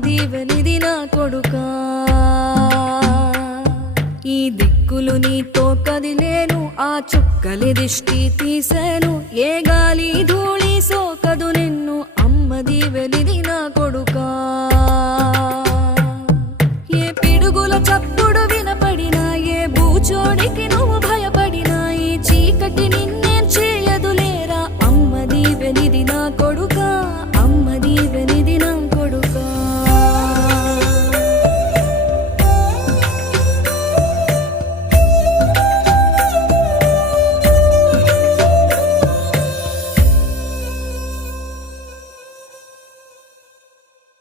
దీవెనిది నా కొడుకా ఈ దిక్కులు నీతో కదిలేను ఆ చుక్కలి దిష్టి తీసేను ఏ గాలి ధూళి సోకదు నిన్ను అమ్మ దీవెనిది నా కొడుకా